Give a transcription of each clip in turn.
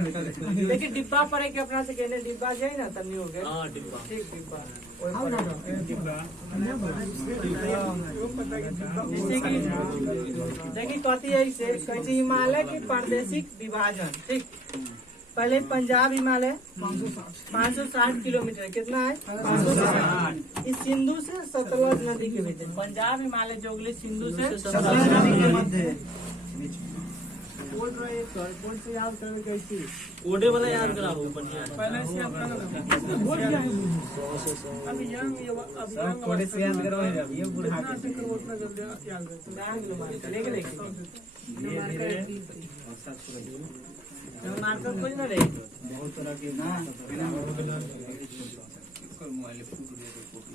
देखिए डिब्बा पर है कि अपना से कहने डिब्बा जाए ना तब नहीं हो गया। हाँ डिब्बा ठीक डिब्बा जैसे कि देखिए कहती है इसे कैसे हिमालय की प्रादेशिक विभाजन। ठीक पहले पंजाब हिमालय 560 किलोमीटर कितना है 560। इस सिंधु से सतलज नदी के बीच पंजाब हिमालय जो अगले सिंधु से सतलज नदी के मध्य बोल से याद करवे कैसी कोडे वाला याद कराओ बढ़िया पहले से अभी कोडे से याद करो ये बुढ़ा के करो उतना जल्दी याद कर नाम मार लेके लेके मार्कर कुछ ना रहे बहुत तरह के ना मोबाइल फूट गया तो कॉपी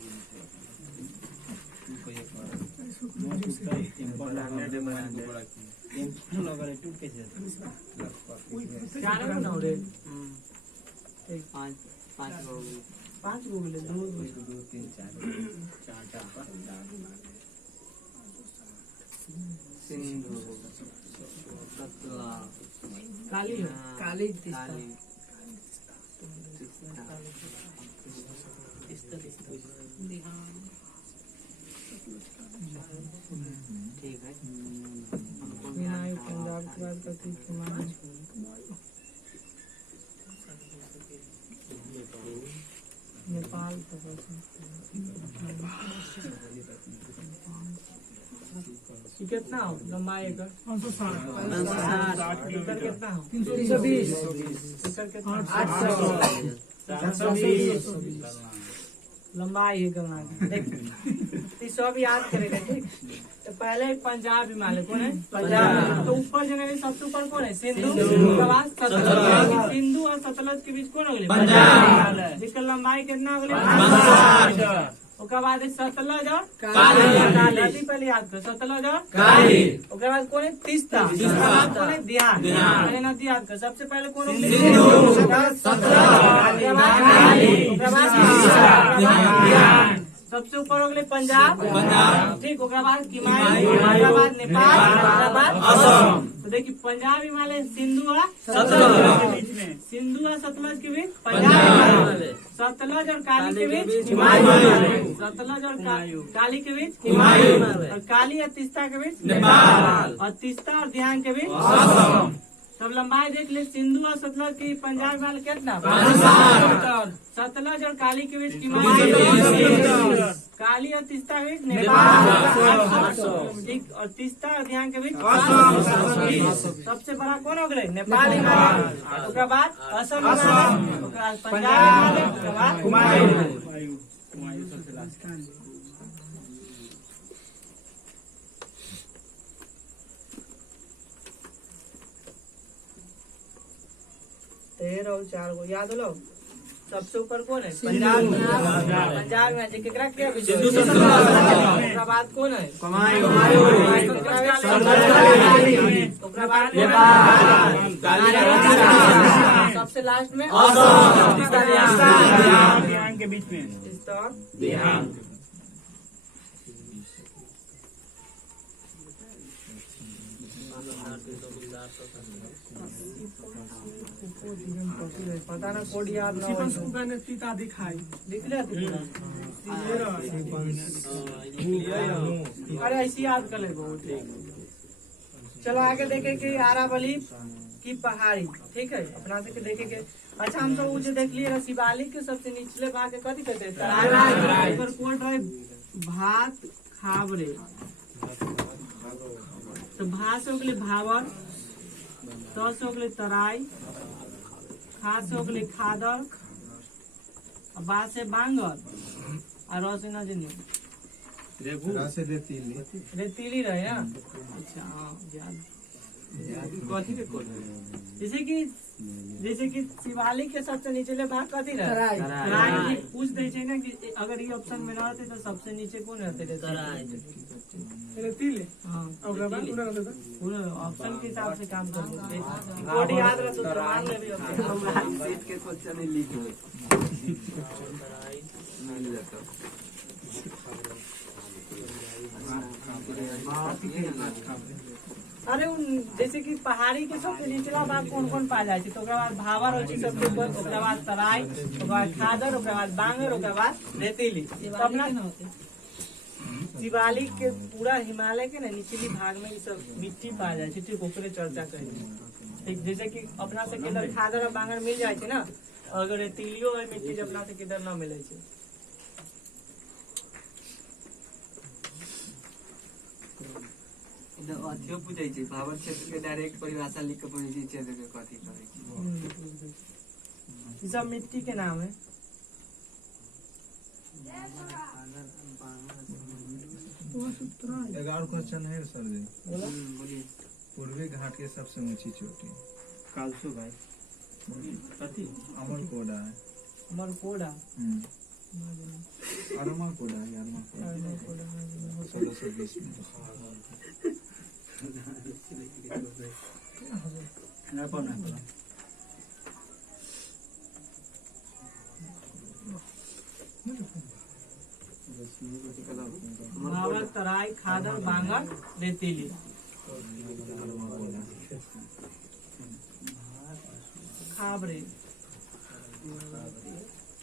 पाँच गो मिले दो तीन चार सिंधु सतला काली काली ठीक है पंजाब के बाद नेपाल कितना हो लंबाई एकर 560 मीटर कितना हो 320 मीटर कितना 820 लंबाई है गंगा की सब याद करेगा। ठीक तो पहले पंजाब हिमालय कौन है पंजाब तो ऊपर जगह सबसे ऊपर कौन है सिंधु उसके बाद सतलज सिंधु और सतलज के बीच कौन अगले पंजाब जिसका लंबाई कितना अगले उसके बाद सतलज और काली नदी पहले याद करो सतलज और काली उसके बाद कौन है तीस्ता उसके बाद कौन है दियान पहले नदी याद करो सबसे पहले कौन है सतलज सबसे ऊपर हो गए पंजाब ठीक उसके बाद हिमालय उसके बाद नेपाल उसके बाद असम। तो देखिए पंजाब हिमालय सिंधु और सतलज के बीच में सिंधु और सतलज के बीच पंजाब सतलज और काली के बीच हिमालय सतलज और काली के बीच हिमालय और काली और तीस्ता के बीच नेपाल और तीस्ता और ध्यान के बीच असम। सब लंबाई देख ले सिंधु और सतलज की पंजाब हिमालय कितना सतलज और काली के बीच हिमालय काली और तीस्ता के बीच नेपाल ठीक और तीस्ता और ध्यान के बीच सबसे बड़ा कौन हो गए नेपाल हिमालय उसके बाद असम हिमालय पंजाब हिमालय उसके बाद हुमायूं 13 और 4 को याद लो। सबसे ऊपर कौन है पंजाब में केकरा क्या उसके बाद कौन है सबसे लास्ट में के बीच में पता ना कोड याद ना सीता दिखाई दिख रहा अरे ऐसी याद कर ले बहुत। चलो आगे देखे कि आरावली की पहाड़ी ठीक है अपना से देखे के अच्छा हम सब मुझे देख लिए शिवालिक के सबसे निचले भाग के कथी कहते हैं कोड रहे भात खाबरे तो भात से होगले भावर तो से होगले तराई खाद से होगले खादर बात से बांगर और रस से नजनी रेतीली रहे ना। अच्छा जैसे कि शिवालिक के सबसे निचले भाग कथी रहे पूछ दे ना कि अगर ये ऑप्शन में रहते तो सबसे नीचे कौन रहते रेतीले ऑप्शन के हिसाब से काम करते कोड याद रहे तो मान ले भी सीट के क्वेश्चन ही लिख अरे जैसे कि पहाड़ी के सबसे निचला भाग कौन कौन पा जाए तो ओकरा बाद भावर हो सबसे ऊपर, ओकरा बाद तराई, ओकरा बाद खादर, ओकरा बाद बांगर, ओकरा बाद रेतीली। तो अपना शिवालिक के पूरा हिमालय के ना निचली भाग में ये सब मिट्टी पा जाए ठीक ओकरे चर्चा करें। ठीक जैसे कि अपना से किधर खादर और बांगर मिल जाए ना, अगर रेतीलियो और मिट्टी अपना से किधर न मिले। अथियो पूछे छै भावर क्षेत्र के डायरेक्ट परिभाषा लिख के पूछे छै क्षेत्र के कथी कहै छै। ये सब मिट्टी के नाम है। एक और क्वेश्चन है सर जी, बोलिए। पूर्वी घाट के सबसे ऊंची चोटी कालसो भाई कथी अमरकोड़ा है। अमरकोड़ा अरमाकोड़ा है, अरमाकोड़ा 1620 में। भावर, तराई, खादर, बांगर, रेतीली। खाबरे।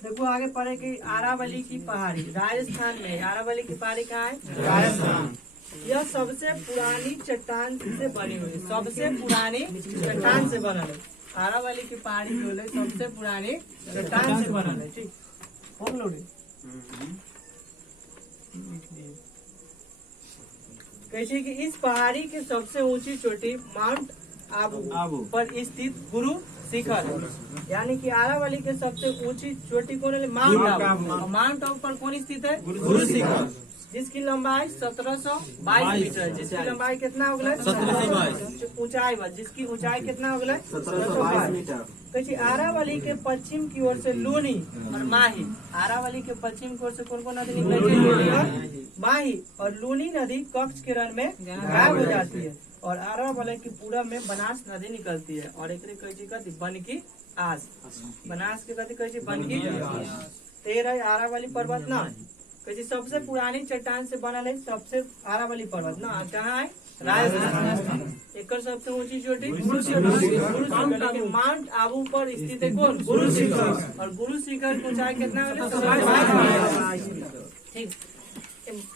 देखो आगे पढ़े कि आरावली की पहाड़ी राजस्थान में। आरावली की पहाड़ी कहाँ है? राजस्थान। यह सबसे पुरानी चट्टान से बनी हुई है, सबसे पुरानी चट्टान से बना है। आरावली की पहाड़ी जो है सबसे पुरानी चट्टान से बना है। ठीक हम लोग कैसे कि इस पहाड़ी की सबसे ऊंची चोटी माउंट आबू पर स्थित गुरु शिखर है। यानी कि आरावली के सबसे ऊंची चोटी कौन है? माउंट आबू। माउंट आबू पर कौन स्थित है? गुरु शिखर, जिसकी लंबाई 1722 मीटर है। जिसकी लंबाई कितना हो गया? 1722। ऊंचाई बस जिसकी ऊंचाई कितना हो गया? 1722 मीटर। कैसे आरावली के पश्चिम की ओर से लूनी और माही। आरावली के पश्चिम की ओर से कौन कौन नदी निकले? लूनी और माही। और लूनी नदी कक्ष किरण में गायब हो जाती है और आरावली की पूरब में बनास नदी निकलती है। और एक कहती बन की आस। बनास के कहती बन की तेरह आरावली पर्वत ना कैसे सबसे पुरानी चट्टान से बनल है। सबसे आरावली पर्वत ना कहाँ है? राजस्थान। एक सबसे ऊंची चोटी गुरु शिखर। माउंट आबू पर स्थित है कौन? गुरु शिखर। और गुरु शिखर की ऊंचाई कितना है? 1722। ठीक।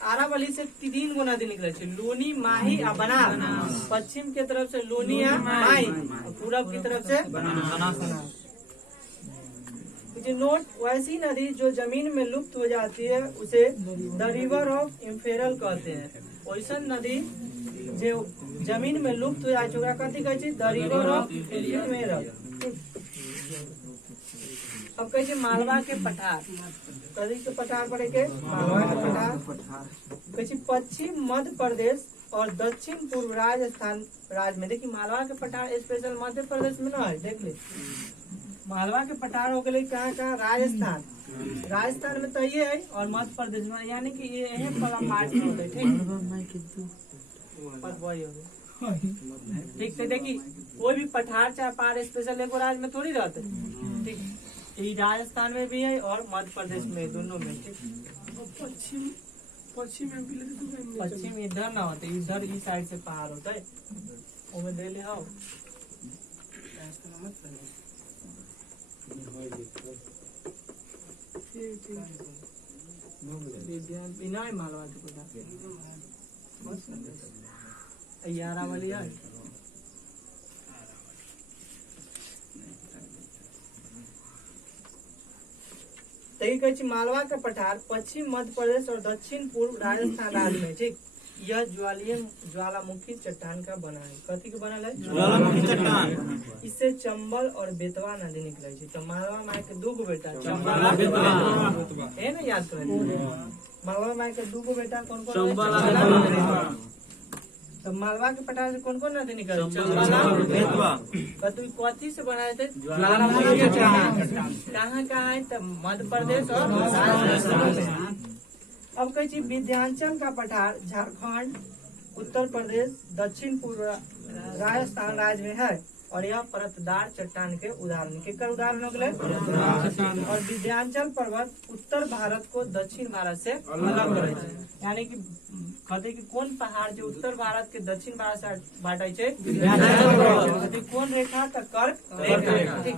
आरावली से 3 गो नदी निकले छे, लूनी, माही और बनास। पश्चिम के तरफ से लूनी या माही और पूरब की तरफ से बनास। नोट वैसी नदी जो जमीन में लुप्त हो जाती है उसे द रिवर ऑफ इम्फेरल कहते हैं। वैसा नदी जो जमीन में लुप्त हो जाए कथी कहै छै? द रिवर ऑफ इम्फेरल। अब कहै छै मालवा के पठार। कथी के पठार पड़े के? मालवा के पठार। कहै छै पश्चिम मध्य प्रदेश और दक्षिण पूर्व राजस्थान राज्य में। देखिए मालवा के पठार स्पेशल मध्य प्रदेश में ना है। देख ले मालवा के पठार हो गए कहाँ कहाँ? राजस्थान। राजस्थान में तो ये है और मध्य प्रदेश में, यानी कि ये है वाला पार्ट में होते। ठीक ठीक से देखिए कोई भी पठार चाहे पहाड़ स्पेशल एगो राज्य में थोड़ी रहते। ठीक ये राजस्थान में भी है और मध्य प्रदेश में, दोनों में। ठीक पश्चिम इधर ना होते, इधर इस साइड से पहाड़ होता है। वो दे ले आओ बिना मालवा के आरावली है। मालवा का पठार पश्चिम मध्य प्रदेश और दक्षिण पूर्व राजस्थान राज्य में। ठीक यह ज्वालामुखी चट्टान का बना है। कथी के बनल है? ज्वालामुखी चट्टान। इससे चंबल और बेतवा नदी निकले है। तो मालवा माई के 2 गो बेटा चंबल है ना, याद करें। मालवा माई के 2 गो बेटा कौन कौन? तो मालवा के पठार से कौन कौन नदी निकले? चंबल और बेतवा। कथी से बनाए थे? ज्वालामुखी चट्टान। कहाँ कहाँ है? तो मध्य प्रदेश और राजस्थान। अब कही विंध्याचल का पठार झारखंड, उत्तर प्रदेश, दक्षिण पूर्व राजस्थान राज्य में है और यह परतदार चट्टान के उदाहरण के उदाहरण हो गए। और विंध्याचल पर्वत उत्तर भारत को दक्षिण भारत से अलग करे, यानी कि कहते कि कौन पहाड़ जो उत्तर भारत के दक्षिण भारत से बाटे छे कहते कौन रेखा का कर्क रेखा। ठीक,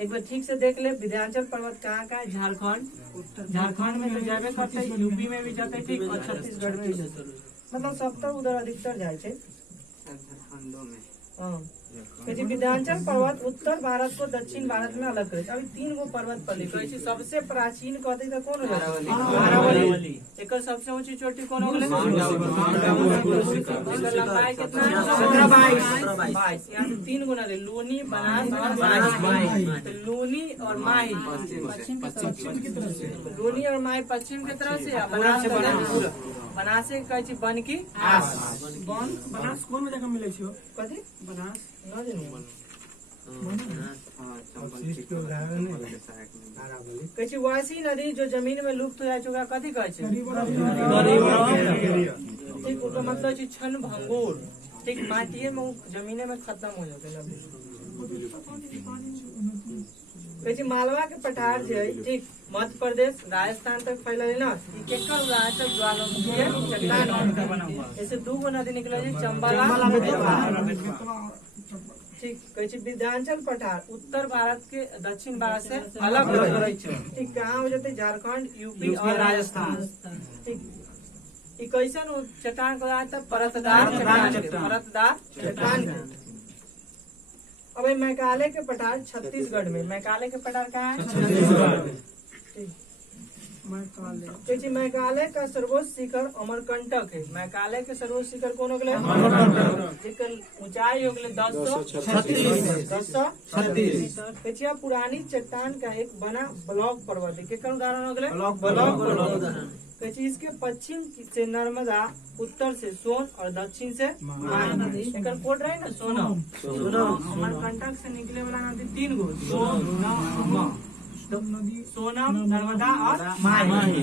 एक बार ठीक से देख ले विंध्याचल पर्वत कहाँ का है? झारखंड में तो जाबे करते, यूपी में भी जाते, ठीक, और छत्तीसगढ़ में भी जाते, मतलब सब तो उधर अधिकतर जाए छे। झारखंडों में हाँ, कहते विंध्याचल पर्वत उत्तर भारत को दक्षिण भारत में अलग करे। अभी 3 गो पर्वत पर लिखो है। सबसे प्राचीन कहते तो कौन हो? अरावली। एक सबसे ऊंची चोटी कौन हो गए? लंबाई कितना है? 22। यहाँ से 3 गुना रहे, लूनी, बनास और माही। तो लूनी और माही पश्चिम की तरफ से, लूनी और माही पश्चिम की तरफ से, बनासे कहै छी बन की आस। बनास कौन में जगह मिले छो? कथी बनास न जानु कहै छी वासी नदी जो जमीन में लुप्त हो जाए ओकरा कथी कहै छै? ठीक, ओकर मतलब छै क्षण भंगुर। ठीक, माटिए में जमीने में खत्म हो जाते है। कहै छी मालवा के पठार जे है, ठीक, मध्य प्रदेश राजस्थान तक फैलल ना, ई केकर उदाहरण तक ज्वालामुखी के चट्टान ऐसे 2 गो नदी निकले छै, चंबल। ठीक, कहै छी विंध्याचल पठार उत्तर भारत के दक्षिण भारत से अलग रहे छै। ठीक, कहाँ हो जाते? झारखंड, यूपी और राजस्थान। ठीक, ई कैसन चट्टान को आता? परतदार चट्टान। अब मैकाले के पठार छत्तीसगढ़ में, मैकाले के पठार कहाँ है? छत्तीसगढ़। मैकाले का सर्वोच्च शिखर अमरकंटक है। मैकाले के सर्वोच्च शिखर कौन हो गए? जेकर ऊंचाई हो गए 1036। पुरानी चट्टान का एक बना ब्लॉक पर्वत है। केकर उदाहरण हो गए? ब्लॉक पर्वत। इसके पश्चिम से नर्मदा, उत्तर से सोन और दक्षिण से माही। एकर कोड रहे ना सोनम। अमरकंटक से निकले वाला नदी 3 गो, सोनम, नर्मदा और माही।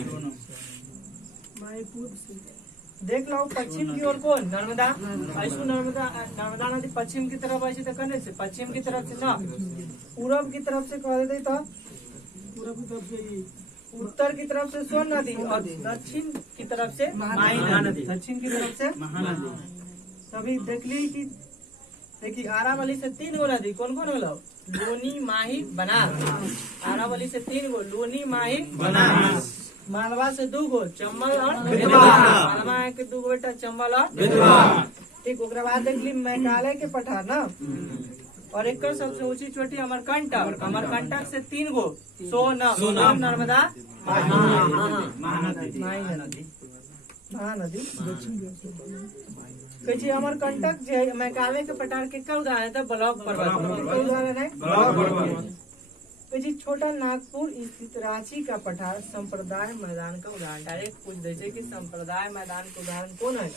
देख लो पश्चिम की ओर कौन? नर्मदा। ऐसो नर्मदा नदी पश्चिम की तरफ ऐसे तो करने से पश्चिम की तरफ से ना, पूरब की तरफ से कह देते तो पूरब की तरफ से, उत्तर की तरफ से सोन नदी और दक्षिण की तरफ से माही नदी। दक्षिण की तरफ से महानदी। तभी देख ली कि देखिए आरावली से 3 गो नदी कौन कौन हो? लूनी, माही, बनास। आरावली से 3 गो, लूनी, माही, बनास। मालवा से 2 गो, चंबल और बेतवा। मालवा के 2 गो बेटा चंबल और बेतवा। ठीक, ओकरा बाद देख ली मैकाले के पठार ना, और एक सबसे ऊंची चोटी अमरकंटक। अमरकंटक से 3 गो, सोनम, नर्मदा, महानदी। कहै अमरकंटक जे मैकाले के पठार के उदाहरण है? ब्लॉक पर्वत। उदाहरण है ब्लॉक पर्वत। कहै छोटा नागपुर स्थित रांची का पठार संप्रदाय मैदान का उदाहरण। डायरेक्ट पूछ दे कि संप्रदाय मैदान का उदाहरण कौन है?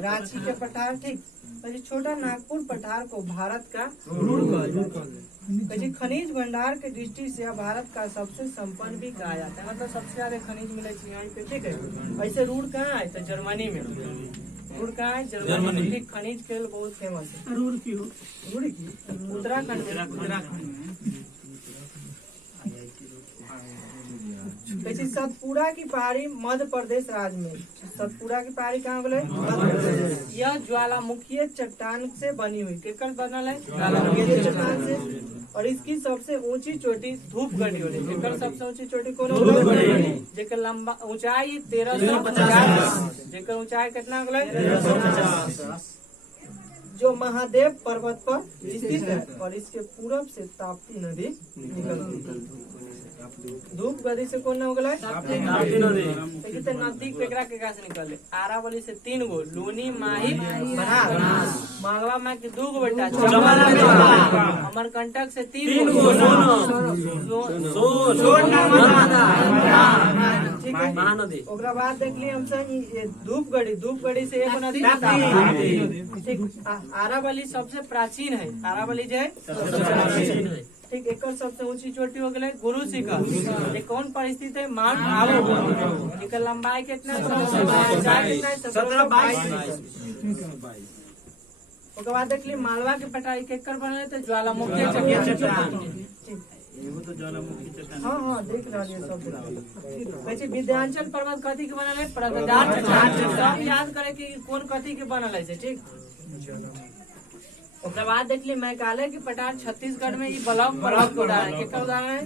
रांची के पठार। ठीक, छोटा नागपुर पठार को भारत का खनिज भंडार के दृष्टि से भारत का सबसे संपन्न भी कहा जाता है। मतलब सबसे ज्यादा खनिज मिले यहाँ पे। ठीक है, ऐसे रूड कहाँ है? तो जर्मनी में। रूड कहाँ है? जर्मनी। ठीक, खनिज के लिए बहुत फेमस है। रूड की उत्तराखंड में। सतपुड़ा की पहाड़ी मध्य प्रदेश राज्य में। सतपुड़ा की पहाड़ी कहाँ बोले? यह ज्वालामुखी चट्टान से बनी हुई। केकर बनल है? ज्वालामुखी चट्टान से। और इसकी सबसे ऊंची चोटी धूपगढ़ी हो रही है। सबसे ऊंची चोटी कौन हो? जेकर लंबा ऊंचाई 1350। जेकर ऊंचाई कितना हो? 1350। जो महादेव पर्वत पर स्थित है और इसके पूरब से ताप्ती नदी निकलती है। धूप गदी से कौन हो गया? ताप्ती नदी। नजदीक पेकरा के से निकले। आरावली से 3 गो, लूनी, माही, बनास। मालवा में के 2 गो बेटा, अमरकंटक से 3 गो, महानदी। ओकरा बाद देख ली हम धूपगढ़ी से एक नदी। ठीक, आरावली सबसे प्राचीन है। आरावली जो है ठीक, एक सबसे ऊंची चोटी हो गए गुरु शिखर। ये कौन पर स्थित है? माउंट आबू। एक लंबाई कितना? 1722। उसके बाद देख ली मालवा के पठारी केकर बने थे? ज्वालामुखी चट्टान। हाँ हाँ देख रहा है सब। वैसे विद्यांचल पर्वत कथी के बनल है? प्रगदार चट्टान से। सब याद करे कि कौन कथी के बनल है से, ठीक। ओकरा बाद देख ली मैकाले की पठार छत्तीसगढ़ में ये ब्लॉक पर्वत के उदाहरण है। केकर उदाहरण है?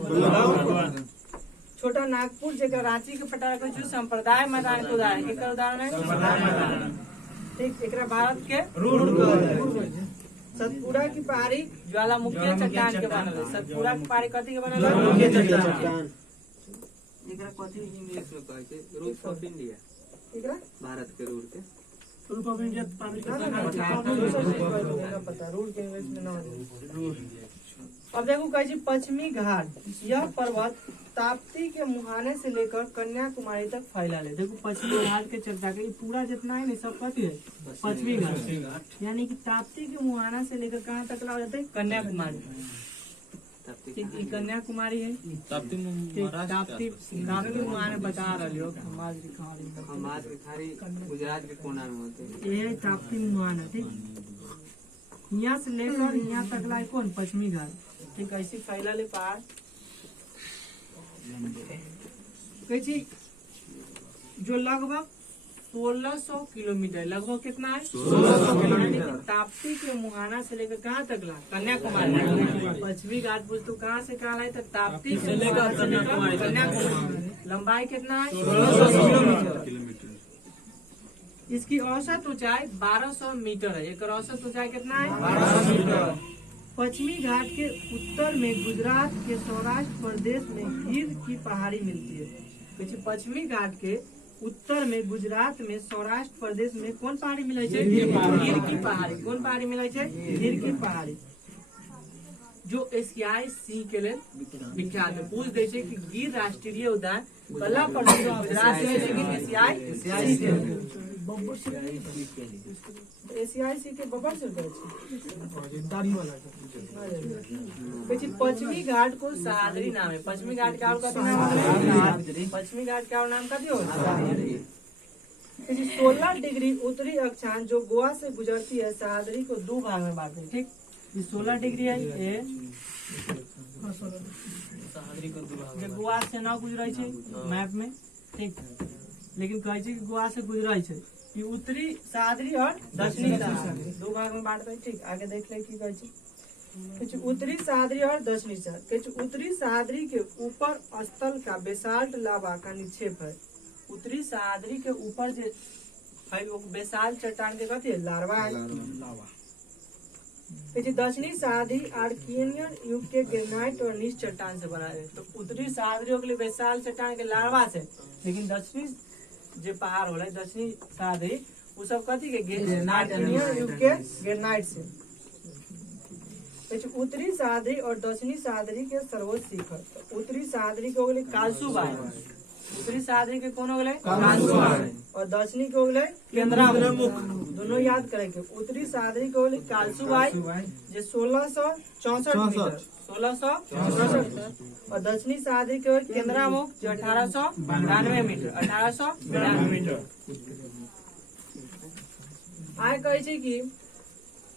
छोटा नागपुर जेकर रांची के पठार के जो संप्रदाय मैदान के उदाहरण है। केकर उदाहरण है? ठीक। एकरा भारत के सतपुड़ा की पहाड़ी ज्वालामुखी चट्टान के बनल है। सतपुड़ा की पहाड़ी कथी के बनल है? एकरा कथी इंग्लिश में कहै छै? Root of India. एकरा भारत के रूट के रूप ऑफ इंडिया पता रूल के इंग्लिश में ना। अब देखो कहे पश्चिमी घाट, यह पर्वत ताप्ती के मुहाने से लेकर कन्याकुमारी तक फैला है। देखो पश्चिमी घाट के चर्चा के पूरा जितना है ना सब कथी है? पश्चिमी घाट। यानी कि ताप्ती के मुहाना से लेकर कहाँ तक ला जाते हैं? कन्याकुमारी। ठीक, ये कन्याकुमारी है। ताप्ती मुहाने बता रहे हो हमारे खारी गुजरात के कोना में होते हैं। ये है ताप्ती मुहाना। ठीक, यहाँ से लेकर यहाँ तक लाए कौन? पश्चिमी घाट। ठीक, ऐसी फैला ले पहाड़ कैसी जो लगभग 1600 किलोमीटर, लगभग कितना है? 1600 किलोमीटर। ताप्ती के मुहाना से लेकर कहाँ तक ला? कन्याकुमारी। पश्चिमी घाट पुस्तक कहाँ से कहाँ लाए? तो ताप्ती से लेकर कन्याकुमारी। लंबाई कितना है? 1600 किलोमीटर। इसकी औसत ऊंचाई 1200 मीटर है। एक औसत ऊंचाई कितना है? 1200 मीटर। पश्चिमी घाट के उत्तर में गुजरात के सौराष्ट्र प्रदेश में गिर की पहाड़ी मिलती है। पश्चिमी घाट के उत्तर में गुजरात में सौराष्ट्र प्रदेश में कौन पहाड़ी मिले छे? गिर की पहाड़ी। कौन पहाड़ी मिले छे? गिर की पहाड़ी, जो एशियाई सिंह के लिए विख्यात है। पूछ दे कि गिर राष्ट्रीय उद्यान कला प्रसिद्ध गुजरात में, लेकिन एशियाई सी के बब्बर से दाढ़ी वाला। पश्चिमी घाट को सह्याद्री नाम है। पश्चिमी घाट क्या होगा? पश्चिमी घाट क्या नाम का दियो? 16 डिग्री उत्तरी अक्षांश जो गोवा से गुजरती है, सह्याद्री को दो भाग में बांटते हैं। ठीक, 16 डिग्री है ये गोवा से ना गुजरे मैप में। ठीक, लेकिन कहे गोवा से गुजरे ये उत्तरी सह्याद्री और दक्षिणी सह्याद्री दो भाग में बांटते हैं। ठीक, आगे देख ले की कहे उत्तरी सह्याद्री और दक्षिणी सह्याद्री। उत्तरी सह्याद्री के ऊपर स्थल का बेसाल्ट लावा का निक्षेप है। उत्तरी सह्याद्री के ऊपर जो है वो बेसाल्ट चट्टान के कहते हैं लार्वा है। दक्षिणी सह्याद्री आर्कियन युग के ग्रेनाइट और नीच चट्टान से बना है। तो उत्तरी सह्याद्री के लिए बेसाल्ट चट्टान के लार्वा से, लेकिन दक्षिणी जो पहाड़ हो दक्षिणी सह्याद्री वो सब कथी के आर्कियन युग के ग्रेनाइट से। उत्तरी सह्याद्री और दक्षिणी सह्याद्री के सर्वोच्च शिखर। तो उत्तरी सह्याद्री के हो गए कालसूबाई। उत्तरी सह्याद्री के कौन हो गए? कालसूबाई। और दक्षिणी के हो गए केंद्रामुख। दोनों याद करेंगे। उत्तरी सह्याद्री के हो गए कालसूबाई जो 1664 मीटर 1664, और दक्षिणी सह्याद्री के हो गए केंद्रामुख जो 1892 मीटर 1892 मीटर। आए कहे कि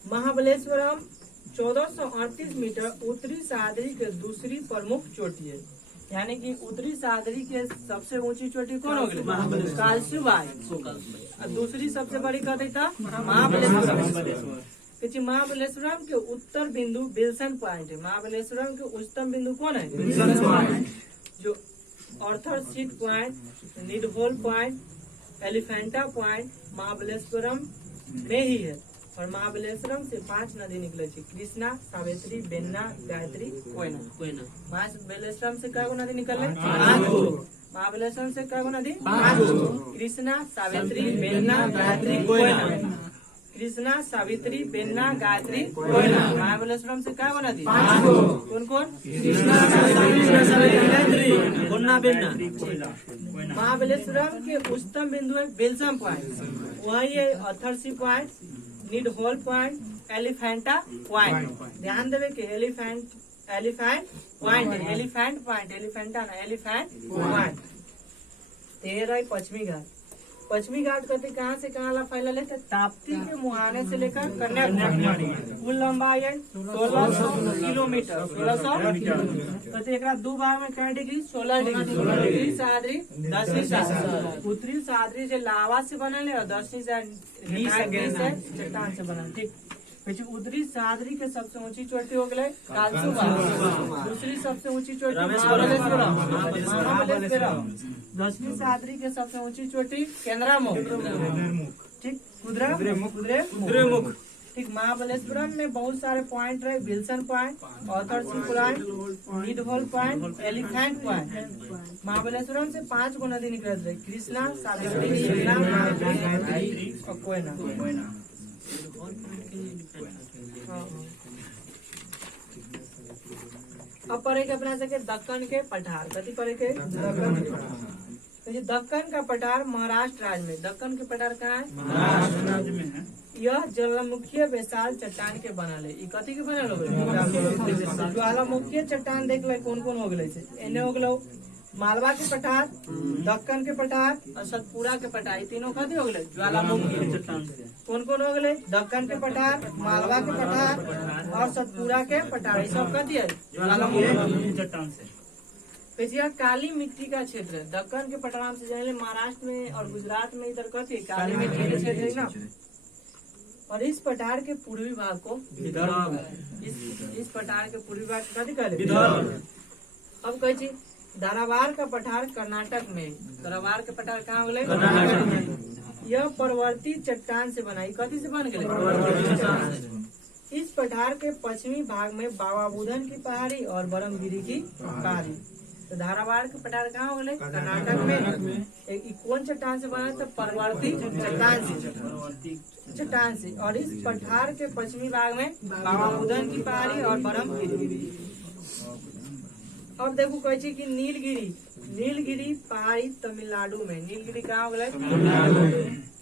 महाबलेश्वरम 1438 मीटर उत्तरी सह्याद्री के दूसरी प्रमुख चोटी है। यानी कि उत्तरी सह्याद्री के सबसे ऊंची चोटी कौन हो गई? कालसूबाई। दूसरी सबसे बड़ी कहते था महाबलेश्वरम। महाबलेश्वरम के उत्तर बिंदु विल्सन पॉइंट है। महाबलेश्वरम के उच्चतम बिंदु कौन है? Wilson point. जो Arthur seat point, needle hole point, Elephanta point Mahabaleshwaram में ही है। और महाबलेश्वरम से 5 नदी निकले थी, कृष्णा, सावित्री, बेन्ना, गायत्री, कोयना। महाबलेश्वरम से कै गो नदी निकले? 5 गो। महाबलेश्वरम से कै गो नदी? 5 गो। कृष्णा, सावित्री, बेन्ना, गायत्री, कोयना। कृष्णा, सावित्री, बेन्ना, गायत्री, कोयना। महाबलेश्वरम से कै गो नदी? 5 गो। कौन कौन? कृष्णा, सावित्री, कोन्ना, बेन्ना। महाबलेश्वरम के उच्चतम बिंदु है विल्सन पॉइंट, वही है ऑर्थरसी point, needle hole point, Elephanta point. ध्यान देवे कि एलिफेंट पॉइंट, एलिफेंटा ना एलिफेंट पॉइंट। तेरह पश्चिमी घाट। पश्चिमी घाट कहते कहाँ से कहाँ ला फैलल है? ताप्ती के मुहाने से लेकर कन्याकुमारी। कुल लंबाई है 1600 किलोमीटर। 1600 कहते एकरा दो भाग में कै डिग्री? 16 डिग्री। उत्तरी सह्याद्री, दक्षिणी सह्याद्री। उत्तरी सह्याद्री से लावा से बनल है और दक्षिणी से चट्टान से बनल। ठीक, उत्तरी सह्याद्री के सबसे ऊंची चोटी हो गए कालसुबा। दूसरी सबसे ऊंची चोटी महाबलेश्वरम। दक्षिणी सह्याद्री के सबसे ऊंची चोटी केंद्रामुख। ठीक, कुद्रेमुख। ठीक, महाबलेश्वरम में बहुत सारे पॉइंट रहे। Wilson point, Arthur seat point, needle hole point, elephant point. Mahabaleshwaram से 5 गो नदी निकलत रहे, कृष्णा, सावित्री, यमुना, महानदी और कोयना। अब पढ़े के अपना सके दक्कन के पठार। कथी पढ़े के? दक्कन के पठार। तो दक्कन का पठार महाराष्ट्र राज्य में। दक्कन के पठार कहाँ है? महाराष्ट्र राज्य में है। यह ज्वालामुखीय बेसाल चट्टान के बनल है। ई कथी के बनल हो गए? ज्वालामुखीय चट्टान देख ले कौन कौन हो गए? एने हो गलो मालवा के पठार, दक्कन के पठार और सतपुरा के पठार। तीनों कथी हो गए? ज्वालामुखी चट्टान से। कौन कौन हो गए? दक्कन के पठार, मालवा के पठार और सतपुरा के पठार। ये सब कथी है? ज्वालामुखी चट्टान से। यह काली मिट्टी का क्षेत्र है। दक्कन के पठार से जाने महाराष्ट्र में और गुजरात में इधर कथी काली मिट्टी के क्षेत्र है ना। और इस पठार के पूर्वी भाग को विदर्भ। इस पठार के पूर्वी भाग कथी कहले? विदर्भ। अब कहे धारावाड़ का पठार कर्नाटक में। धारावाड़ के पठार कहाँ हो गए? कर्नाटक में। यह पर्वतीय चट्टान से बना। कथी से बन गए? इस पठार के पश्चिमी भाग में बाबा बुधन की पहाड़ी और ब्रह्मगिरी की पहाड़ी। तो धारावाड़ के पठार कहाँ हो गए? कर्नाटक में। कौन चट्टान से बना था? पर्वतीय चट्टान से। और इस पठार के पश्चिमी भाग में बाबा बुधन की पहाड़ी और ब्रह्मगिरी। अब देखो कहे कि नीलगिरी पहाड़ी तमिलनाडु में। नीलगिरी कहाँ हो गए?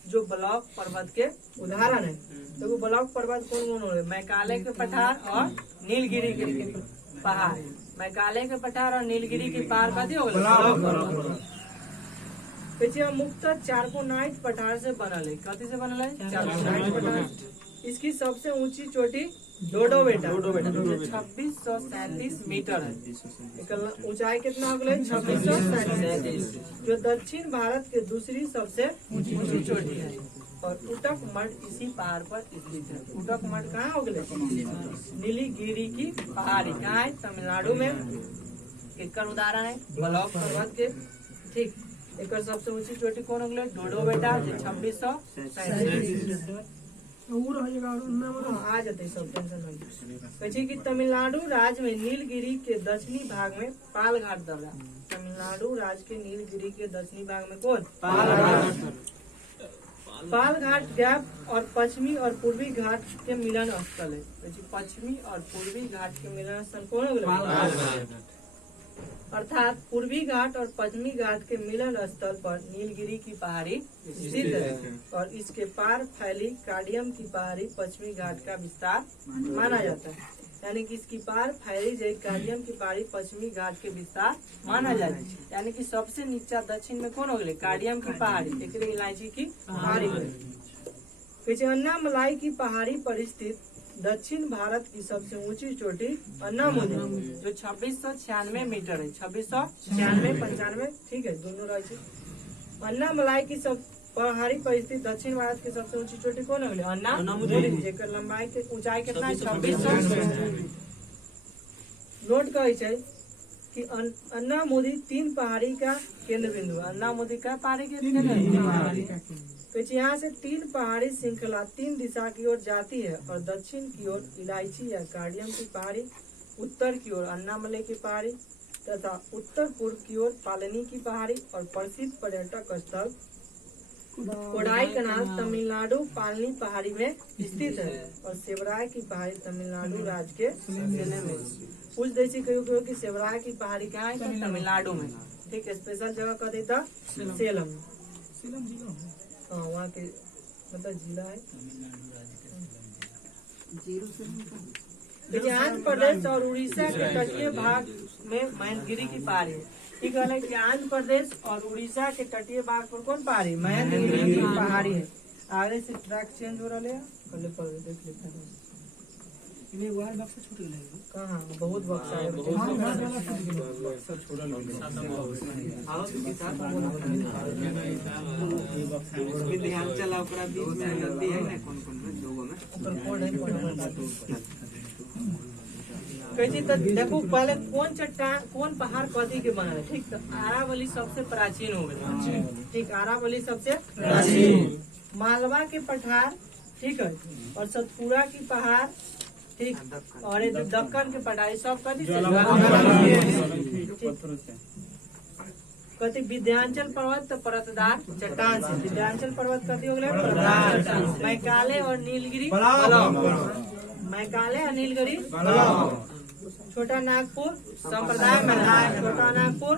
जो ब्लॉक पर्वत के उदाहरण है। देखो ब्लॉक पर्वत कौन कौन हो गए? मैकाले के पठार और नीलगिरी के पहाड़। मैकाले के पठार और नीलगिरी के पहाड़ कथी हो गए? मुख्यतः चारकोनाइट पठार से बनल है। कथी से बनल है? चारकोनाइट पठार। इसकी सबसे ऊंची चोटी डोडो बेटा 2637 मीटर है। ऊंचाई कितना हो गई? 2637, जो दक्षिण भारत के दूसरी सबसे ऊंची चोटी है। और उटक मठ इसी पहाड़ पर स्थित है। उटक मठ कहाँ हो गए? नीलगिरी की पहाड़ी। कहाँ है? तमिलनाडु में। एक उदाहरण है ब्लॉक पर्वत के। ठीक, एक सबसे ऊंची चोटी कौन हो गए? डोडो बेटा 2637। आ जाते सब टेंशन नहीं। कि तमिलनाडु राज्य में नीलगिरी के दक्षिणी भाग में पालघाट दर्रा। तमिलनाडु राज्य के नीलगिरी के दक्षिणी भाग में कौन? पालघाट गैप और पश्चिमी और पूर्वी घाट के मिलन स्थल है। पश्चिमी और पूर्वी घाट के मिलन स्थल कौन हो? अर्थात पूर्वी घाट और पश्चिमी घाट के मिलन स्थल पर नीलगिरी की पहाड़ी स्थित है। और इसके पार फैली कार्डियम की पहाड़ी पश्चिमी घाट का विस्तार माना जाता है। यानी कि इसकी पार फैली जाए कार्डियम की पहाड़ी पश्चिमी घाट के विस्तार माना जाता है। यानी कि सबसे नीचा दक्षिण में कौन हो गए? कार्डियम की पहाड़ी। एक इलायची की पहाड़ी। पीछे अन्नामलाई की पहाड़ी पर स्थित दक्षिण भारत की सबसे ऊंची चोटी अन्नामुदी, जो 2696 मीटर है। 2696, 95, ठीक है, दोनों राज्य। अन्नामलाई की सब पहाड़ी पर स्थित दक्षिण भारत की सबसे ऊंची चोटी कौन है? अन्नामुदी, जेकर लंबाई के ऊंचाई कितना है? 2600। नोट करे कि अन्नामुदी 3 पहाड़ी का केंद्र बिंदु। अन्नामुदी का पहाड़ी के केंद्र। तो यहाँ से 3 पहाड़ी श्रृंखला 3 दिशा की ओर जाती है। और दक्षिण की ओर इलायची या कार्डियम की पहाड़ी, उत्तर की ओर अन्नामलाई की पहाड़ी तथा उत्तर पूर्व की ओर पालनी की पहाड़ी। और प्रसिद्ध पर्यटक स्थल कोडाईकनाल तमिलनाडु पालनी पहाड़ी में स्थित है। और सेवराय की पहाड़ी तमिलनाडु राज्य के जिले में। कुछ देशी कहो कि सेवराय की पहाड़ी कहाँ है? तमिलनाडु में। ठीक, स्पेशल जगह कह देता सेलम। हाँ, वहाँ के मतलब जिला है। आंध्र प्रदेश और उड़ीसा के तटीय भाग में महेंद्रगिरी की पहाड़ी है। ठीक है कि आंध्र प्रदेश और उड़ीसा के तटीय भाग पर कौन पहाड़ी महेंद्रगिरी की पहाड़ी है। आगे से ट्रैक चेंज हो रहा है कल पर देख लेते हैं इन्हें वायर बक्सा छूट गया कहाँ बहुत बक्सा है बक्सा छोड़ा आओ तो किताब विंध्याचल ओकरा बीच में नदी है ना कौन कौन में लोगों में ऊपर कोड है कैसे तो देखो पहले कौन चट्टान कौन पहाड़ कथी के बना है। ठीक तो अरावली सबसे प्राचीन हो गए। ठीक अरावली सबसे प्राचीन मालवा के पठार ठीक है और सतपुरा की पहाड़ ठीक और ये दक्कन के पठार सब कथी से कथी विंध्याचल पर्वत तो परतदार चट्टान से विंध्याचल पर्वत कथी हो गए मैकाले और नीलगिरी मैकाले और नीलगिरी छोटा नागपुर संप्रदाय में छोटा नागपुर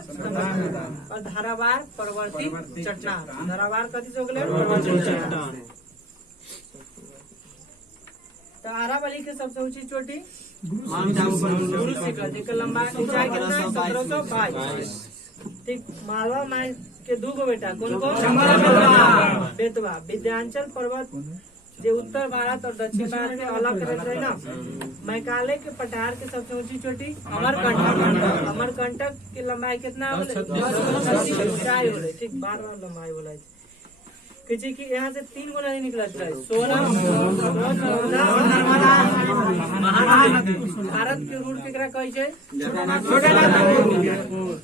और धारावार पर्वती चट्टान धारावार कथी से हो गए पर्वती चट्टान। तो अरावली के सबसे ऊंची चोटी गुरु शिखर जिसका लंबाई ऊंचाई कितना है 1722। ठीक मालवा माई के दो बेटा कौन कौन बेतवा विंध्याचल पर्वत जो उत्तर भारत और दक्षिण भारत के अलग रहते हैं ना। मैकाले के पठार के सबसे ऊंची चोटी अमरकंटक की लंबाई कितना ऊंचाई हो रही ठीक 12 लंबाई बोला किसी की यहाँ से 3 गुना नहीं निकला है 16 भारत के रूट केकरा कहे छै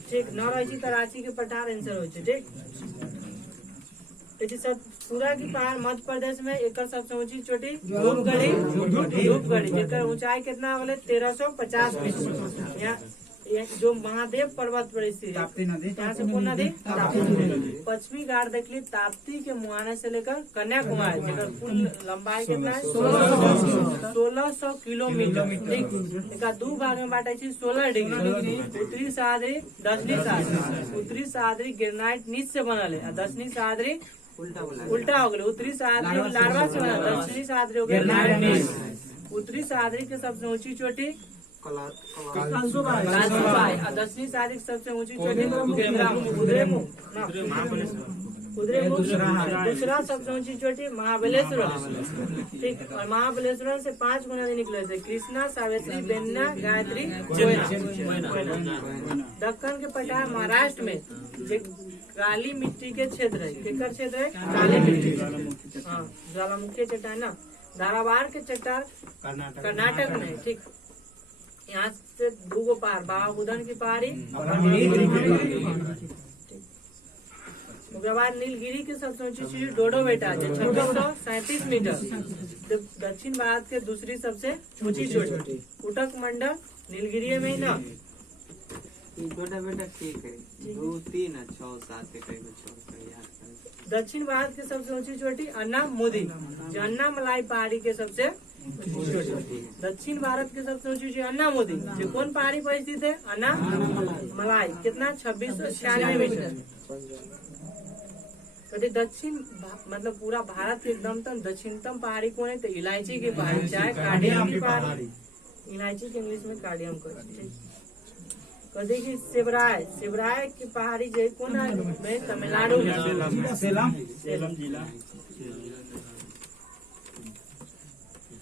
ठीक न रही तो रांची के पठार आंसर हो ठीक। सब पूरा की पहाड़ मध्य प्रदेश में एक सबसे ऊंची चोटी धूपगढ़ी जेकर ऊंचाई कितना बोले 1350 फीट। जो महादेव पर्वत पर स्थित है यहाँ से कौन नदी पश्चिमी घाट देखली ताप्ती के मुहाने से लेकर कन्याकुमारी जेकर कुल लंबाई कितना है 1600 किलोमीटर। ठीक एक दो भाग में बांटे 16 डिग्री उत्तरी सह्याद्री दक्षिणी सह्याद्री उत्तरी सह्याद्री ग्रेनाइट नीच से बनल है दक्षिणी सह्याद्री उल्टा हो गया उत्तरी सह्याद्री लार्वा से बना दक्षिणी सह्याद्री हो गया उत्तरी सह्याद्री के सबसे ऊंची चोटी दक्षिणी सह्याद्री की सबसे ऊंची चोटी दूसरा सबसे ऊंची चोटी महाबलेश्वर। ठीक और महाबलेश्वर से 5 गुना निकले थे कृष्णा सावित्री बेन्ना गायत्री दक्कन के पठार महाराष्ट्र में काली मिट्टी के क्षेत्र है केकर क्षेत्र है काली मिट्टी हाँ ज्वालामुखी चट्टान ना धारावार के चट्टान कर्नाटक में। ठीक यहाँ से 2 पहाड़ बाबा बुधन की पहाड़ी उसके बाद नीलगिरी की सबसे ऊंची चोटी डोडो बेटा 2637 मीटर। दक्षिण भारत के दूसरी सबसे ऊंची चोटी उटक मंडल नीलगिरी में ही ना छोटा बेटा ठीक है 2 3 6 7 दक्षिण भारत के सबसे ऊंची चोटी अन्ना मोदी जो अन्ना मलाई पहाड़ी के सबसे दक्षिण भारत के सबसे ऊंची चोटी अन्ना मोदी जो कौन पहाड़ी पर स्थित है अन्ना मलाई कितना 2696 मीटर। दक्षिण मतलब पूरा भारत के एकदम दक्षिणतम पहाड़ी कौन है तो इलायची की पहाड़ी चाहे कार्डियम की पहाड़ी इलायची के इंग्लिश में कार्डियम कहते कदे की शिवराय की पहाड़ी जो कौन है में तमिलनाडु सेलम जिला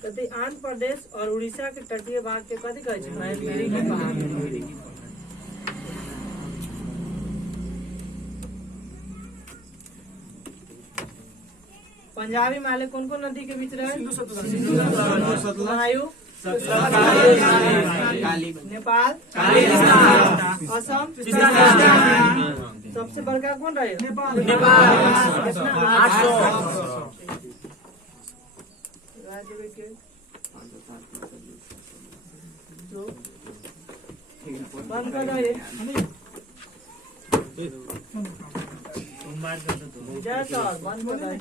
कदे आंध्र प्रदेश और उड़ीसा के तटीय भाग के कदे कहे छै महेंद्रगिरी की पहाड़ी। पंजाबी माले कौन कौन नदी के बीच रहे नेपाल असम सबसे बड़का कौन रहे नेपाल 800 बंद कर रहे बंद कर रहे